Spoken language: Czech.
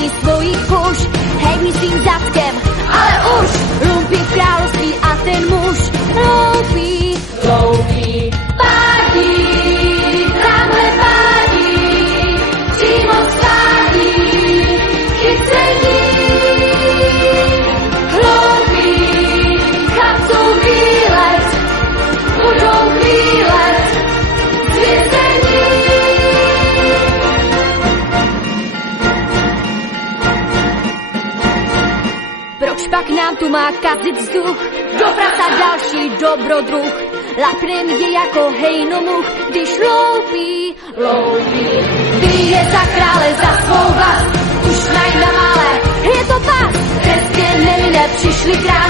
plní svojich puš. Hej mi s tým zadkem, ale už lumpí v kráľovství a ten muž loupí, loupí. Pádí, tamhle pádí, přímo svádí, chycení. Hloupí, chlapců výlet, budou výlet, zvězení. Proč pak nám tu má kazit vzduch? Do prasa další dobrodruh. Lapnem je jako hejnomuch, když loupí, loupí. Bije za krále, za svou vlast, už najna malé, je to pas. Trestně nemine, přišli krásy.